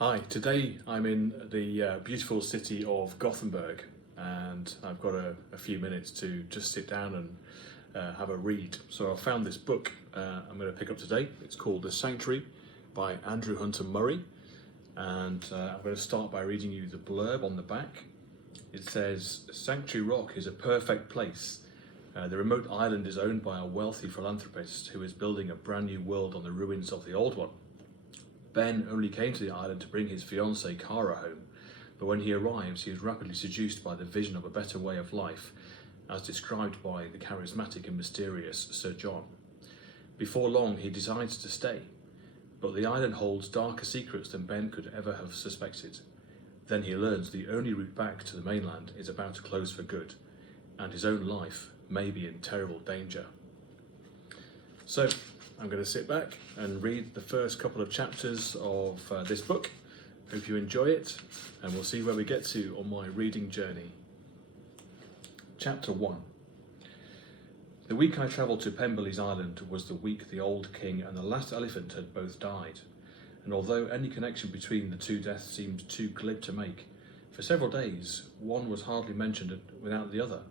Hi, today I'm in the beautiful city of Gothenburg, and I've got a few minutes to just sit down and have a read. So I found this book I'm going to pick up today. It's called The Sanctuary by Andrew Hunter Murray, and I'm going to start by reading you the blurb on the back. It says, "Sanctuary Rock is a perfect place. The remote island is owned by a wealthy philanthropist who is building a brand new world on the ruins of the old one. Ben only came to the island to bring his fiancée Cara home, but when he arrives, he is rapidly seduced by the vision of a better way of life, as described by the charismatic and mysterious Sir John. Before long, he decides to stay, but the island holds darker secrets than Ben could ever have suspected. Then he learns the only route back to the mainland is about to close for good, and his own life may be in terrible danger." So, I'm going to sit back and read the first couple of chapters of this book. Hope you enjoy it, and we'll see where we get to on my reading journey. Chapter 1. The week I travelled to Pemberley's Island was the week the old king and the last elephant had both died, and although any connection between the two deaths seemed too glib to make, for several days one was hardly mentioned without the other.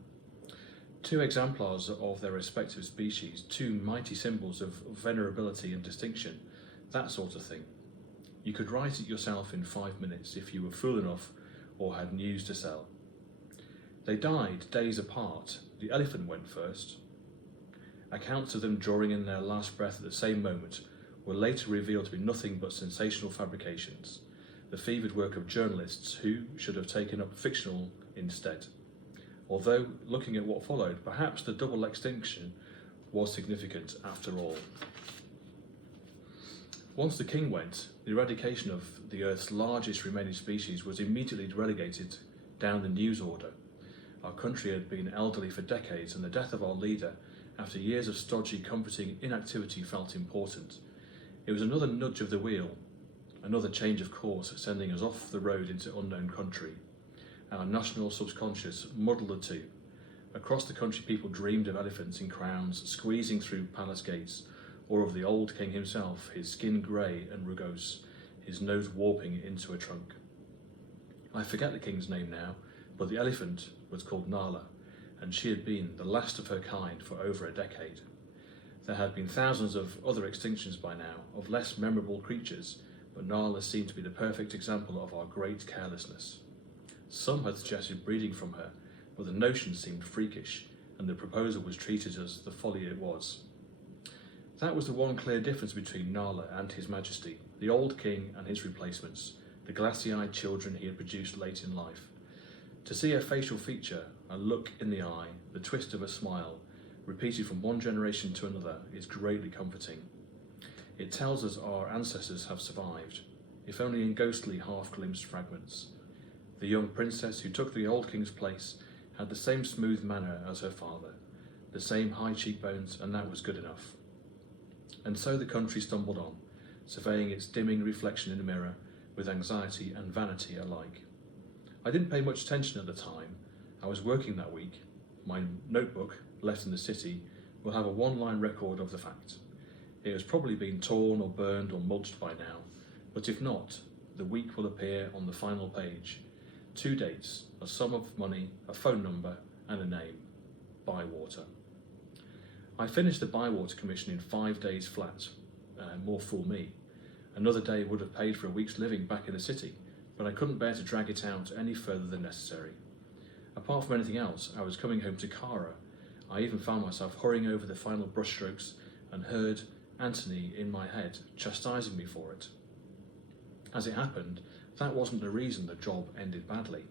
Two exemplars of their respective species, two mighty symbols of venerability and distinction, that sort of thing. You could write it yourself in 5 minutes if you were fool enough or had news to sell. They died days apart. The elephant went first. Accounts of them drawing in their last breath at the same moment were later revealed to be nothing but sensational fabrications, the fevered work of journalists who should have taken up fictional instead. Although, looking at what followed, perhaps the double extinction was significant after all. Once the king went, the eradication of the Earth's largest remaining species was immediately relegated down the news order. Our country had been elderly for decades, and the death of our leader, after years of stodgy, comforting inactivity, felt important. It was another nudge of the wheel, another change of course, sending us off the road into unknown country. Our national subconscious muddled the two. Across the country, people dreamed of elephants in crowns squeezing through palace gates, or of the old king himself, his skin grey and rugose, his nose warping into a trunk. I forget the king's name now, but the elephant was called Nala, and she had been the last of her kind for over a decade. There had been thousands of other extinctions by now, of less memorable creatures, but Nala seemed to be the perfect example of our great carelessness. Some had suggested breeding from her, but the notion seemed freakish, and the proposal was treated as the folly it was. That was the one clear difference between Nala and His Majesty, the old king and his replacements, the glassy-eyed children he had produced late in life. To see a facial feature, a look in the eye, the twist of a smile, repeated from one generation to another, is greatly comforting. It tells us our ancestors have survived, if only in ghostly, half-glimpsed fragments. The young princess who took the old king's place had the same smooth manner as her father, the same high cheekbones, and that was good enough. And so the country stumbled on, surveying its dimming reflection in a mirror with anxiety and vanity alike. I didn't pay much attention at the time. I was working that week. My notebook, left in the city, will have a one-line record of the fact. It has probably been torn or burned or mulched by now, but if not, the week will appear on the final page. 2 dates, a sum of money, a phone number, and a name. Bywater. I finished the Bywater commission in 5 days flat. More fool me. Another day would have paid for a week's living back in the city, but I couldn't bear to drag it out any further than necessary. Apart from anything else, I was coming home to Cara. I even found myself hurrying over the final brushstrokes and heard Anthony in my head chastising me for it. As it happened, that wasn't the reason the job ended badly.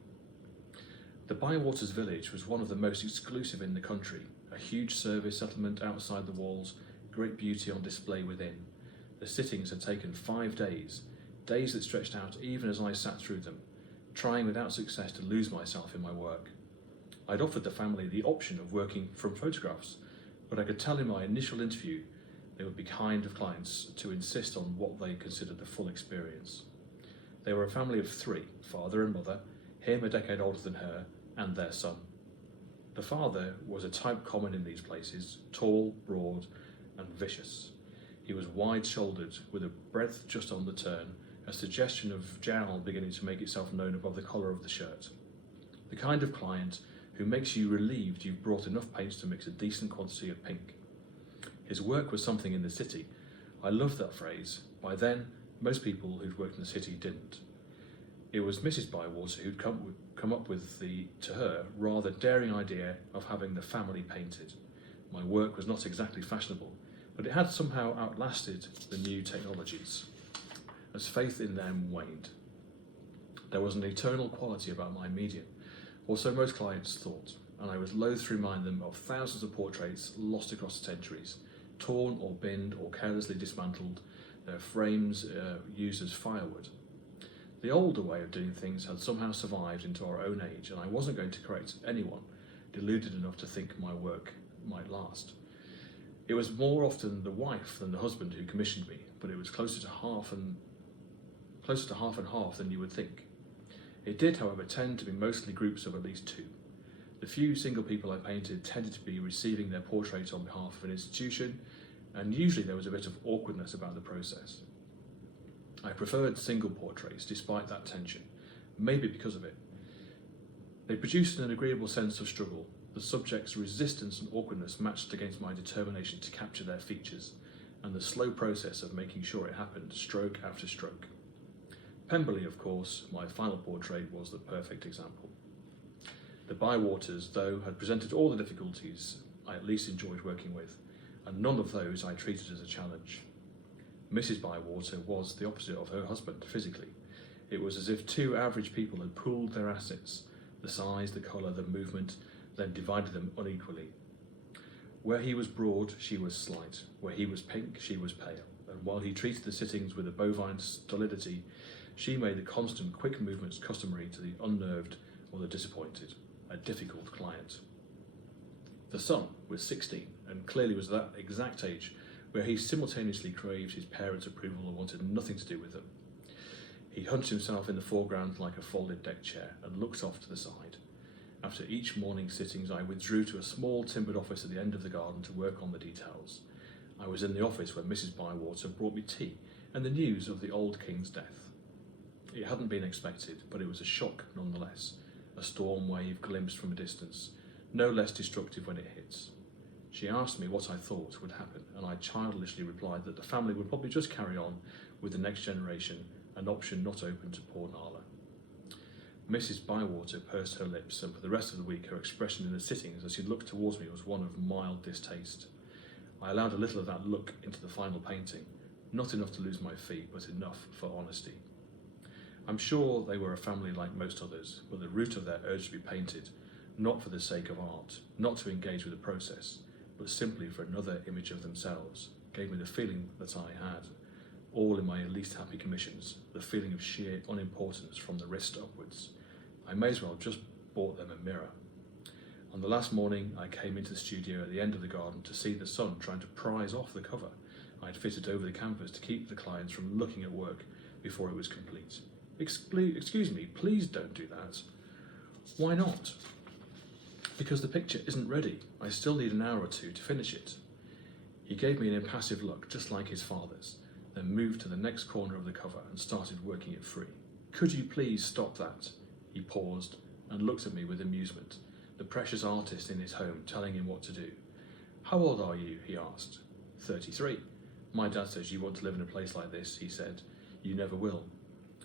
The Bywaters village was one of the most exclusive in the country, a huge service settlement outside the walls, great beauty on display within. The sittings had taken 5 days, days that stretched out even as I sat through them, trying without success to lose myself in my work. I'd offered the family the option of working from photographs, but I could tell in my initial interview they would be kind of clients to insist on what they considered the full experience. They were a family of 3, father and mother, him a decade older than her, and their son. The father was a type common in these places, tall, broad, and vicious. He was wide-shouldered, with a breadth just on the turn, a a suggestion of jowl beginning to make itself known above the collar of the shirt. The kind of client who makes you relieved you've brought enough paints to mix a decent quantity of pink. His work was something in the city. I loved that phrase. By then, most people who'd worked in the city didn't. It was Mrs. Bywater who'd come up with the, to her, rather daring idea of having the family painted. My work was not exactly fashionable, but it had somehow outlasted the new technologies, as faith in them waned. There was an eternal quality about my medium, or so most clients thought, and I was loath to remind them of thousands of portraits lost across the centuries, torn or binned or carelessly dismantled, their frames used as firewood. The older way of doing things had somehow survived into our own age, and I wasn't going to correct anyone deluded enough to think my work might last. It was more often the wife than the husband who commissioned me, but it was closer to half and half than you would think. It did, however, tend to be mostly groups of at least two. The few single people I painted tended to be receiving their portrait on behalf of an institution, and usually there was a bit of awkwardness about the process. I preferred single portraits despite that tension, maybe because of it. They produced an agreeable sense of struggle. The subject's resistance and awkwardness matched against my determination to capture their features, and the slow process of making sure it happened stroke after stroke. Pemberley, of course, my final portrait, was the perfect example. The Bywaters, though, had presented all the difficulties I at least enjoyed working with, and none of those I treated as a challenge. Mrs. Bywater was the opposite of her husband physically. It was as if two average people had pooled their assets, the size, the colour, the movement, then divided them unequally. Where he was broad, she was slight. Where he was pink, she was pale. And while he treated the sittings with a bovine stolidity, she made the constant, quick movements customary to the unnerved or the disappointed, a difficult client. The son was 16, and clearly was that exact age where he simultaneously craved his parents' approval and wanted nothing to do with them. He hunched himself in the foreground like a folded deck chair and looked off to the side. After each morning's sittings, I withdrew to a small timbered office at the end of the garden to work on the details. I was in the office when Mrs. Bywater brought me tea and the news of the old king's death. It hadn't been expected, but it was a shock nonetheless, a storm wave glimpsed from a distance, no less destructive when it hits. She asked me what I thought would happen, and I childishly replied that the family would probably just carry on with the next generation, an option not open to poor Nala. Mrs. Bywater pursed her lips, and for the rest of the week her expression in the sittings as she looked towards me was one of mild distaste. I allowed a little of that look into the final painting, not enough to lose my fee, but enough for honesty. I'm sure they were a family like most others, but the root of their urge to be painted, not for the sake of art, not to engage with the process, but simply for another image of themselves, gave me the feeling that I had, all in my least happy commissions, the feeling of sheer unimportance from the wrist upwards. I may as well just bought them a mirror. On the last morning, I came into the studio at the end of the garden to see the son trying to prise off the cover I had fitted over the canvas to keep the clients from looking at work before it was complete. Excuse me, please don't do that. Why not? Because the picture isn't ready. I still need an hour or two to finish it. He gave me an impassive look, just like his father's, then moved to the next corner of the cover and started working it free. Could you please stop that? He paused and looked at me with amusement, the precious artist in his home telling him what to do. How old are you? He asked. 33. My dad says you want to live in a place like this, he said. You never will.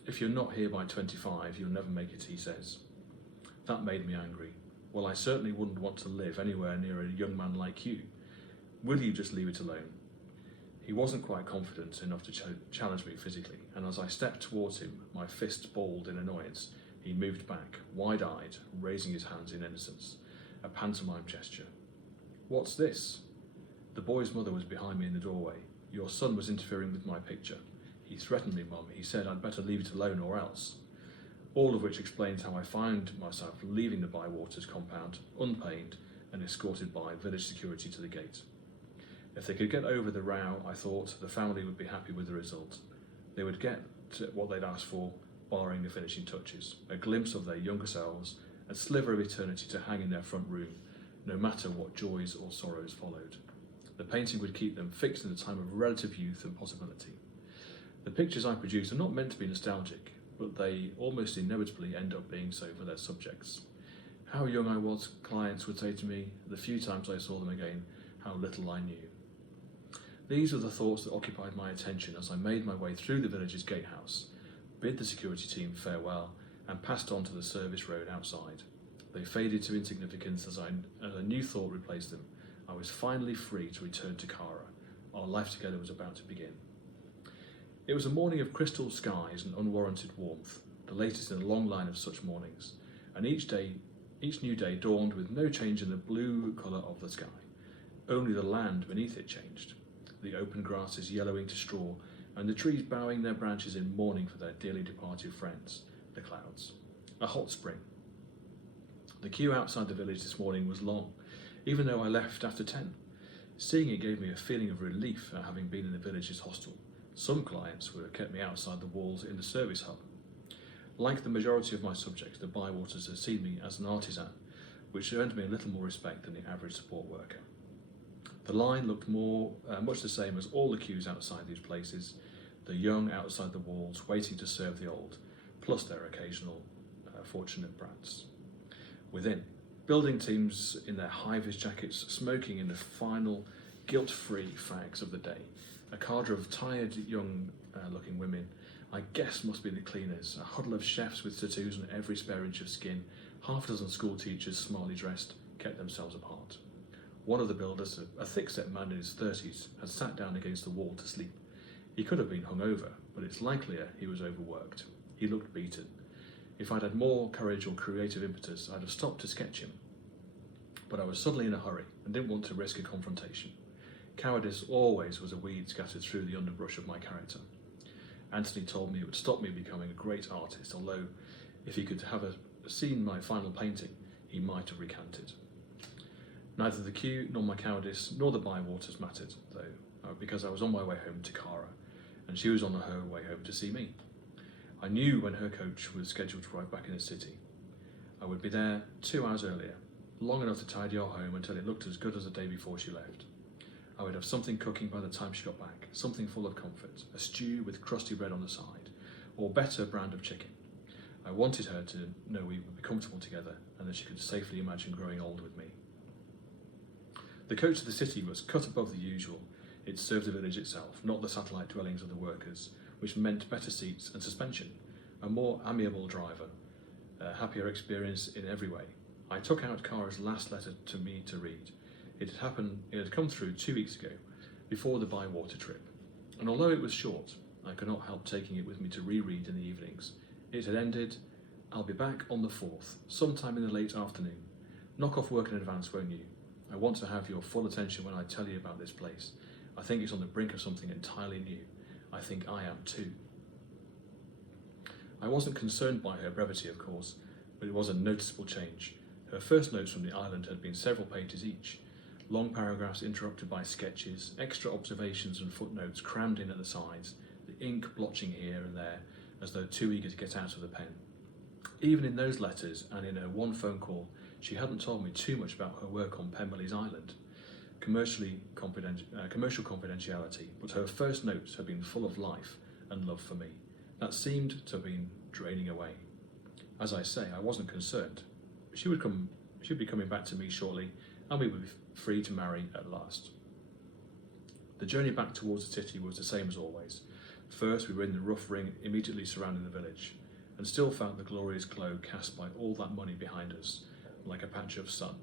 If you're not here by 25, you'll never make it, he says. That made me angry. Well, I certainly wouldn't want to live anywhere near a young man like you. Will you just leave it alone? He wasn't quite confident enough to challenge me physically, and as I stepped towards him, my fist balled in annoyance, he moved back, wide-eyed, raising his hands in innocence, a pantomime gesture. What's this? The boy's mother was behind me in the doorway. Your son was interfering with my picture. He threatened me, Mum. He said I'd better leave it alone or else. All of which explains how I found myself leaving the Bywaters compound, unpaid, and escorted by village security to the gate. If they could get over the row, I thought the family would be happy with the result. They would get what they'd asked for, barring the finishing touches, a glimpse of their younger selves, a sliver of eternity to hang in their front room, no matter what joys or sorrows followed. The painting would keep them fixed in a time of relative youth and possibility. The pictures I produce are not meant to be nostalgic, but they almost inevitably end up being so for their subjects. How young I was, clients would say to me, the few times I saw them again, how little I knew. These were the thoughts that occupied my attention as I made my way through the village's gatehouse, bid the security team farewell, and passed on to the service road outside. They faded to insignificance as a new thought replaced them. I was finally free to return to Kara. Our life together was about to begin. It was a morning of crystal skies and unwarranted warmth, the latest in a long line of such mornings, and each new day dawned with no change in the blue colour of the sky. Only the land beneath it changed, the open grasses yellowing to straw, and the trees bowing their branches in mourning for their dearly departed friends, the clouds. A hot spring. The queue outside the village this morning was long, even though I left after 10. Seeing it gave me a feeling of relief at having been in the village's hostel. Some clients would have kept me outside the walls in the service hub. Like the majority of my subjects, the Bywaters had seen me as an artisan, which earned me a little more respect than the average support worker. The line looked much the same as all the queues outside these places, the young outside the walls waiting to serve the old, plus their occasional fortunate brats. Within, building teams in their high-vis jackets smoking in the final guilt-free fags of the day. A cadre of tired young looking women, I guess must be the cleaners, a huddle of chefs with tattoos on every spare inch of skin, half a dozen school teachers smartly dressed, kept themselves apart. One of the builders, a thick-set man in his 30s, had sat down against the wall to sleep. He could have been hungover, but it's likelier he was overworked. He looked beaten. If I'd had more courage or creative impetus, I'd have stopped to sketch him. But I was suddenly in a hurry and didn't want to risk a confrontation. Cowardice always was a weed scattered through the underbrush of my character. Anthony told me it would stop me becoming a great artist, although if he could have seen my final painting, he might have recanted. Neither the queue nor my cowardice nor the Bywaters mattered, though, because I was on my way home to Kara, and she was on her way home to see me. I knew when her coach was scheduled to arrive back in the city. I would be there 2 hours earlier, long enough to tidy our home until it looked as good as the day before she left. I would have something cooking by the time she got back, something full of comfort, a stew with crusty bread on the side, or better brand of chicken. I wanted her to know we would be comfortable together and that she could safely imagine growing old with me. The coach of the city was cut above the usual. It served the village itself, not the satellite dwellings of the workers, which meant better seats and suspension, a more amiable driver, a happier experience in every way. I took out Kara's last letter to me to read. It had come through 2 weeks ago, before the Bywater trip, and although it was short, I could not help taking it with me to reread in the evenings. It had ended, "I'll be back on the 4th, sometime in the late afternoon. Knock off work in advance, won't you? I want to have your full attention when I tell you about this place. I think it's on the brink of something entirely new. I think I am too." I wasn't concerned by her brevity, of course, but it was a noticeable change. Her first notes from the island had been several pages each, long paragraphs interrupted by sketches, extra observations and footnotes crammed in at the sides, the ink blotching here and there as though too eager to get out of the pen. Even in those letters and in her one phone call, she hadn't told me too much about her work on Pemberley's Island, commercial confidentiality, but her first notes had been full of life and love for me. That seemed to have been draining away. As I say, I wasn't concerned. She would be coming back to me shortly, and we would be free to marry at last. The journey back towards the city was the same as always. First, we were in the rough ring immediately surrounding the village, and still felt the glorious glow cast by all that money behind us, like a patch of sun.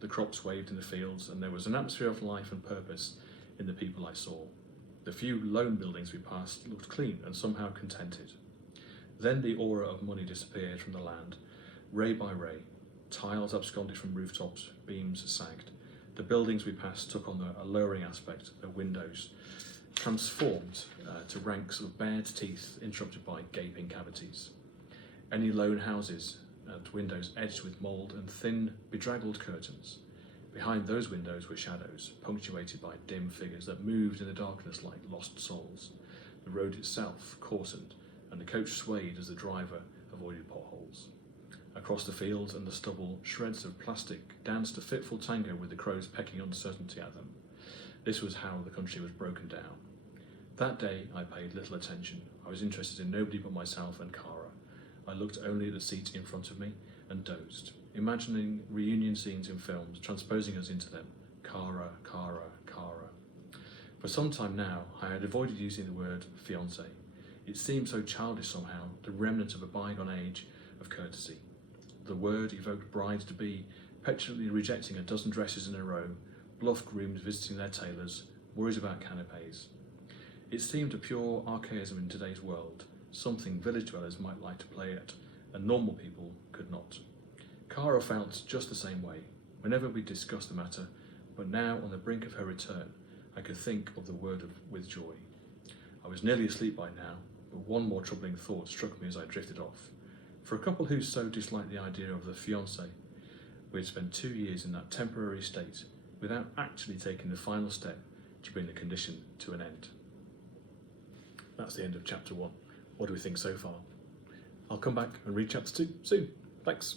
The crops waved in the fields, and there was an atmosphere of life and purpose in the people I saw. The few lone buildings we passed looked clean and somehow contented. Then the aura of money disappeared from the land, ray by ray. Tiles absconded from rooftops, beams sagged. The buildings we passed took on a lowering aspect, their windows transformed to ranks of bared teeth interrupted by gaping cavities. Any lone houses and windows edged with mould and thin, bedraggled curtains. Behind those windows were shadows, punctuated by dim figures that moved in the darkness like lost souls. The road itself coarsened, and the coach swayed as the driver avoided potholes. Across the fields and the stubble, shreds of plastic danced a fitful tango with the crows pecking uncertainty at them. This was how the country was broken down. That day I paid little attention. I was interested in nobody but myself and Cara. I looked only at the seat in front of me and dozed, imagining reunion scenes in films, transposing us into them. Cara, Cara, Cara. For some time now, I had avoided using the word fiancé. It seemed so childish somehow, the remnant of a bygone age of courtesy. The word evoked brides-to-be petulantly rejecting a dozen dresses in a row, bluff grooms visiting their tailors, worries about canapes. It seemed a pure archaism in today's world, something village dwellers might like to play at, and normal people could not. Cara felt just the same way, whenever we discussed the matter, but now on the brink of her return, I could think of the word with joy. I was nearly asleep by now, but one more troubling thought struck me as I drifted off. For a couple who so disliked the idea of the fiancé, we had spent 2 years in that temporary state without actually taking the final step to bring the condition to an end. That's the end of chapter 1. What do we think so far? I'll come back and read chapter 2 soon. Thanks.